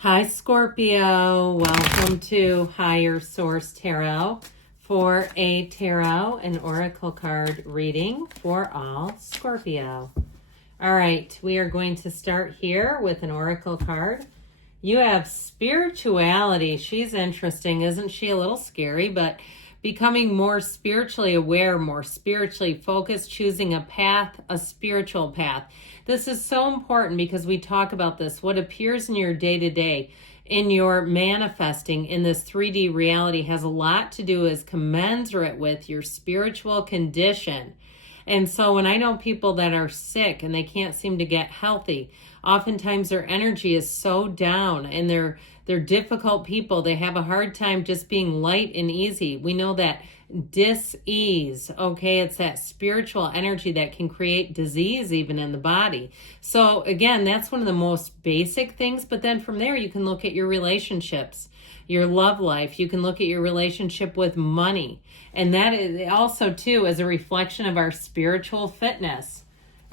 Hi, Scorpio. Welcome to Higher Source Tarot for a tarot and oracle card reading for all Scorpio. All right, we are going to start here with an oracle card. You have spirituality. She's interesting, isn't she? A little scary, but becoming more spiritually aware, more spiritually focused, choosing a path, a spiritual path. This is so important because we talk about this. What appears in your day-to-day, in your manifesting in this 3D reality has a lot to do as commensurate with your spiritual condition. And so when I know people that are sick and they can't seem to get healthy, oftentimes their energy is so down and they're difficult people. They have a hard time just being light and easy. We know that dis-ease, okay, it's that spiritual energy that can create disease even in the body. So again, that's one of the most basic things. But then from there, you can look at your relationships, your love life. You can look at your relationship with money. And that is also, too, as a reflection of our spiritual fitness.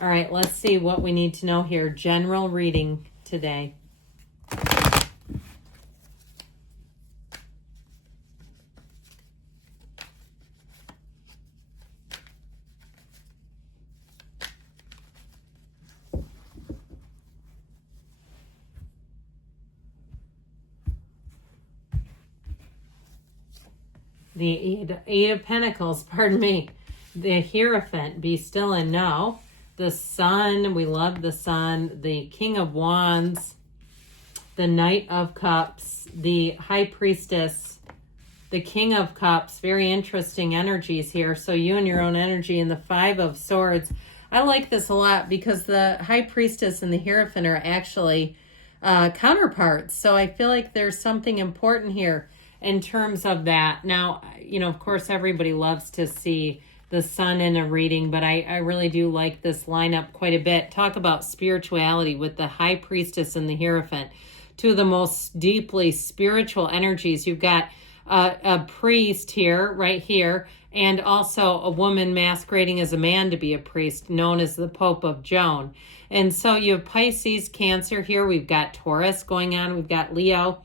All right, let's see what we need to know here. General reading today. The Eight of Pentacles, pardon me. The Hierophant, be still and know. The Sun, we love the Sun. The King of Wands. The Knight of Cups. The High Priestess. The King of Cups. Very interesting energies here. So you and your own energy. And the Five of Swords. I like this a lot because the High Priestess and the Hierophant are actually counterparts. So I feel like there's something important here in terms of that. Now, you know, of course, everybody loves to see the Sun in a reading, but I really do like this lineup quite a bit. Talk about spirituality with the High Priestess and the Hierophant. Two of the most deeply spiritual energies. You've got a priest here, right here, and also a woman masquerading as a man to be a priest, known as the Pope of Joan. And so you have Pisces, Cancer here. We've got Taurus going on. We've got Leo.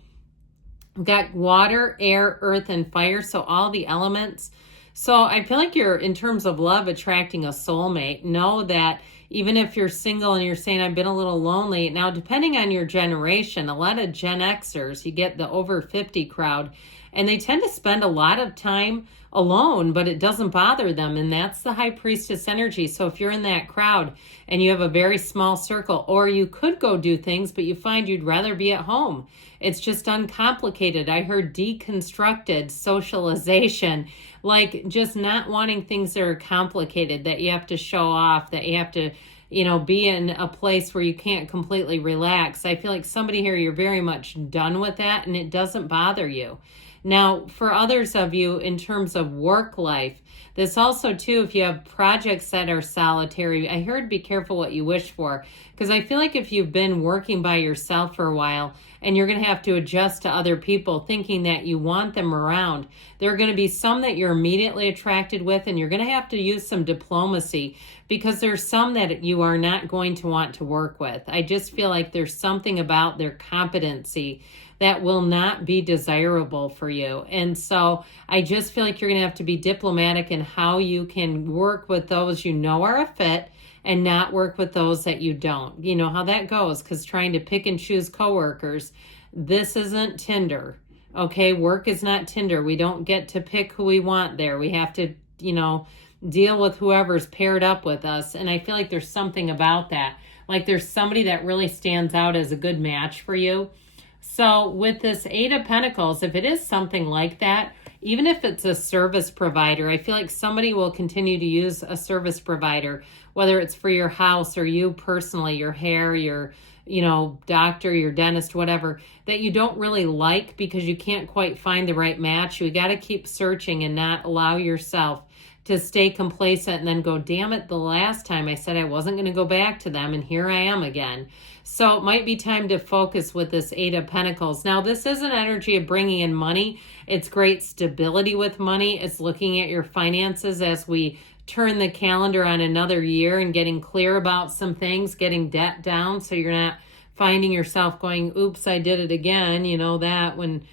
We've got water, air, earth, and fire, so all the elements. So I feel like you're, in terms of love, attracting a soulmate. Know that even if you're single and you're saying, I've been a little lonely, now depending on your generation, a lot of Gen Xers, you get the over 50 crowd, and they tend to spend a lot of time alone, but it doesn't bother them, and that's the High Priestess energy. So if you're in that crowd and you have a very small circle, or you could go do things, but you find you'd rather be at home. It's just uncomplicated. I heard deconstructed socialization, like just not wanting things that are complicated, that you have to show off, that you have to, you know, be in a place where you can't completely relax. I feel like somebody here, you're very much done with that and it doesn't bother you. Now, for others of you, in terms of work life, this also, too, if you have projects that are solitary, I heard be careful what you wish for, because I feel like if you've been working by yourself for a while and you're going to have to adjust to other people thinking that you want them around, there are going to be some that you're immediately attracted with, and you're going to have to use some diplomacy because there's some that you are not going to want to work with. I just feel like there's something about their competency that will not be desirable for you. And so I just feel like you're going to have to be diplomatic in how you can work with those you know are a fit and not work with those that you don't. You know how that goes, because trying to pick and choose coworkers, this isn't Tinder. Okay, work is not Tinder. We don't get to pick who we want there. We have to, you know, deal with whoever's paired up with us. And I feel like there's something about that. Like there's somebody that really stands out as a good match for you. So with this Eight of Pentacles, if it is something like that, even if it's a service provider, I feel like somebody will continue to use a service provider, whether it's for your house or you personally, your hair, your, you know, doctor, your dentist, whatever, that you don't really like because you can't quite find the right match. You got to keep searching and not allow yourself to stay complacent and then go, damn it, the last time I said I wasn't going to go back to them and here I am again. So it might be time to focus with this Eight of Pentacles. Now, this is an energy of bringing in money. It's great stability with money. It's looking at your finances as we turn the calendar on another year and getting clear about some things, getting debt down so you're not finding yourself going, oops, I did it again. You know, that when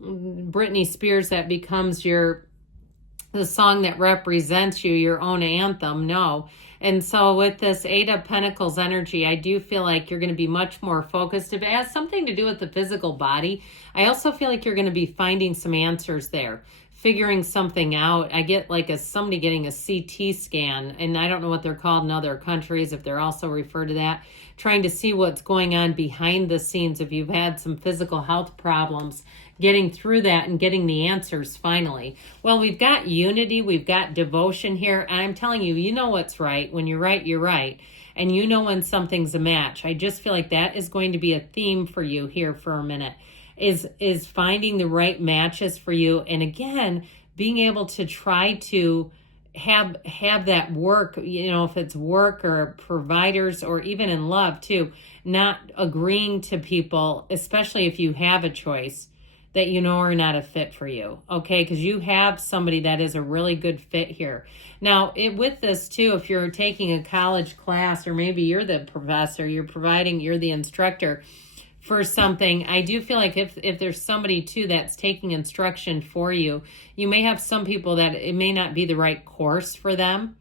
Britney Spears, that becomes the song that represents you, your own anthem. No. And so with this Eight of Pentacles energy, I do feel like you're going to be much more focused. If it has something to do with the physical body, I also feel like you're going to be finding some answers there, figuring something out. I get like somebody getting a CT scan, and I don't know what they're called in other countries, if they're also referred to that, trying to see what's going on behind the scenes. If you've had some physical health problems, getting through that and getting the answers finally. Well, we've got unity, we've got devotion here, and I'm telling you, you know what's right. When you're right, you're right. And you know when something's a match. I just feel like that is going to be a theme for you here for a minute, is finding the right matches for you. And again, being able to try to have that work, you know, if it's work or providers or even in love too, not agreeing to people, especially if you have a choice that you know are not a fit for you, okay? Because you have somebody that is a really good fit here. Now, with this too, if you're taking a college class, or maybe you're the professor, you're the instructor for something, I do feel like if there's somebody too that's taking instruction for you, you may have some people that it may not be the right course for them.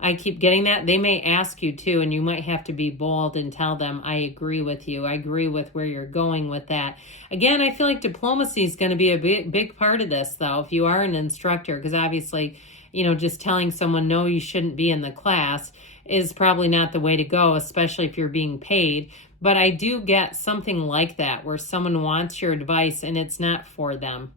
I keep getting that. They may ask you too, and you might have to be bold and tell them, I agree with you. I agree with where you're going with that. Again, I feel like diplomacy is going to be a big part of this, though, if you are an instructor, because obviously, you know, just telling someone, no, you shouldn't be in the class is probably not the way to go, especially if you're being paid. But I do get something like that, where someone wants your advice and it's not for them.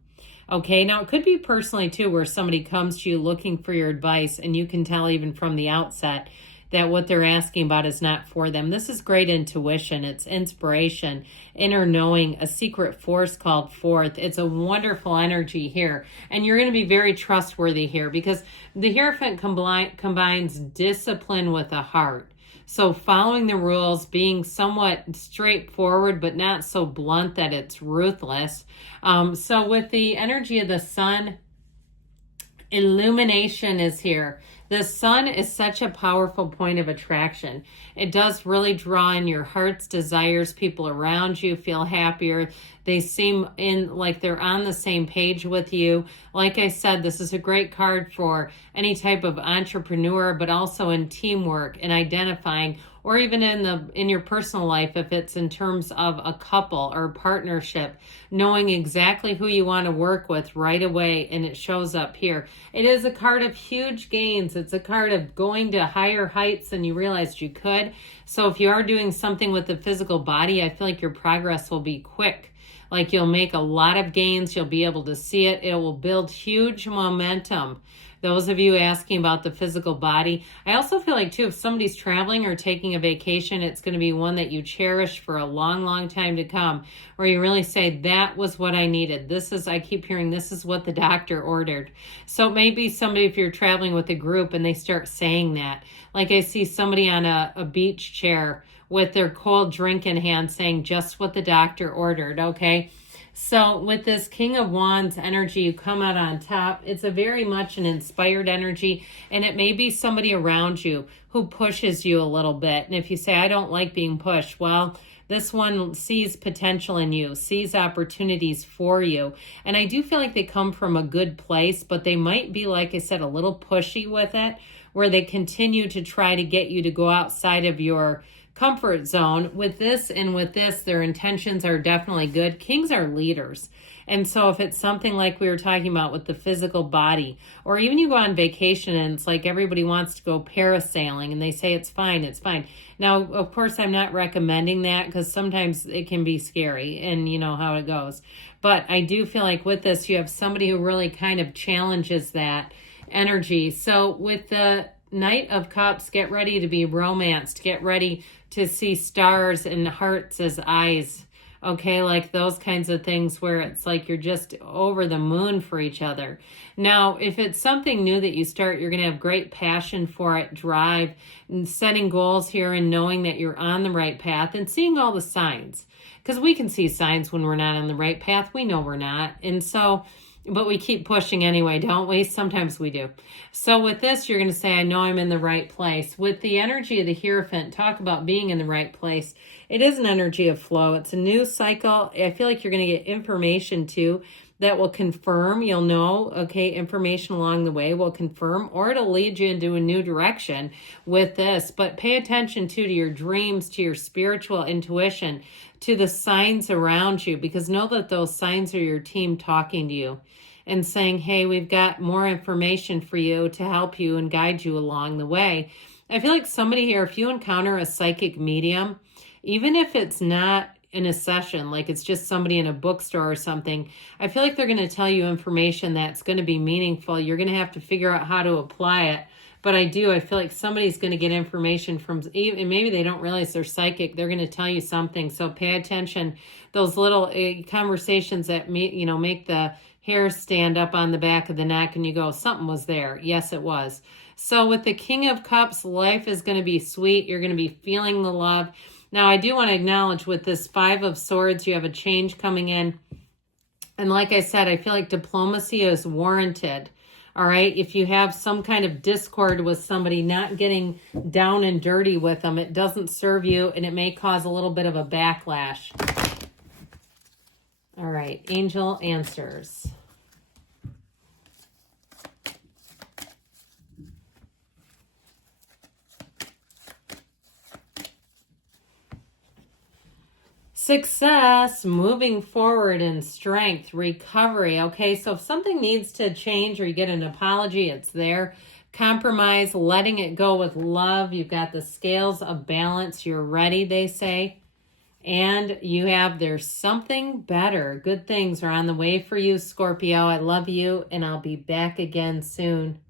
Okay, now it could be personally too, where somebody comes to you looking for your advice and you can tell even from the outset that what they're asking about is not for them. This is great intuition. It's inspiration, inner knowing, a secret force called forth. It's a wonderful energy here. And you're going to be very trustworthy here, because the Hierophant combines discipline with a heart. So following the rules, being somewhat straightforward, but not so blunt that it's ruthless. So with the energy of the sun, illumination is here. The sun is such a powerful point of attraction. It does really draw in your heart's desires. People around you feel happier. They seem like they're on the same page with you. Like I said, this is a great card for any type of entrepreneur, but also in teamwork and identifying, or even in your personal life, if it's in terms of a couple or partnership, knowing exactly who you want to work with right away, and it shows up here. It is a card of huge gains. It's a card of going to higher heights than you realized you could. So if you are doing something with the physical body, I feel like your progress will be quick. Like you'll make a lot of gains. You'll be able to see it. It will build huge momentum. Those of you asking about the physical body, I also feel like too, if somebody's traveling or taking a vacation, it's going to be one that you cherish for a long, long time to come, where you really say, that was what I needed. I keep hearing, this is what the doctor ordered. So maybe somebody, if you're traveling with a group and they start saying that, like I see somebody on a beach chair with their cold drink in hand saying, just what the doctor ordered, okay? So with this King of Wands energy, you come out on top. It's a very much an inspired energy, and it may be somebody around you who pushes you a little bit. And if you say, I don't like being pushed, well, this one sees potential in you, sees opportunities for you. And I do feel like they come from a good place, but they might be, like I said, a little pushy with it, where they continue to try to get you to go outside of your comfort zone. With this, their intentions are definitely good. Kings are leaders. And so if it's something like we were talking about with the physical body, or even you go on vacation and it's like everybody wants to go parasailing and they say it's fine, it's fine. Now, of course, I'm not recommending that, because sometimes it can be scary and you know how it goes. But I do feel like with this, you have somebody who really kind of challenges that energy. So with the Knight of Cups, get ready to be romanced. Get ready to see stars and hearts as eyes. Okay, like those kinds of things where it's like you're just over the moon for each other. Now, if it's something new that you start, you're going to have great passion for it, drive, and setting goals here and knowing that you're on the right path and seeing all the signs. Because we can see signs when we're not on the right path. We know we're not. And so But we keep pushing anyway, don't we? Sometimes we do. So with this, you're going to say, I know I'm in the right place. With the energy of the Hierophant, talk about being in the right place. It is an energy of flow. It's a new cycle. I feel like you're going to get information too that will confirm. You'll know, okay, information along the way will confirm, or it'll lead you into a new direction with this. But pay attention too to your dreams, to your spiritual intuition, to the signs around you, because know that those signs are your team talking to you and saying, hey, we've got more information for you to help you and guide you along the way. I feel like somebody here, if you encounter a psychic medium, even if it's not in a session, like it's just somebody in a bookstore or something, I feel like they're going to tell you information that's going to be meaningful. You're going to have to figure out how to apply it. But I feel like somebody's going to get information from, and maybe they don't realize they're psychic. They're going to tell you something. So pay attention. Those little conversations that make the hair stand up on the back of the neck and you go, something was there. Yes, it was. So with the King of Cups, life is going to be sweet. You're going to be feeling the love. Now, I do want to acknowledge with this Five of Swords, you have a change coming in. And like I said, I feel like diplomacy is warranted. All right, if you have some kind of discord with somebody, not getting down and dirty with them, it doesn't serve you and it may cause a little bit of a backlash. All right, angel answers. Success, moving forward in strength, recovery. Okay, so if something needs to change or you get an apology, it's there. Compromise, letting it go with love. You've got the scales of balance. You're ready, they say. And you have, there's something better. Good things are on the way for you, Scorpio. I love you, and I'll be back again soon.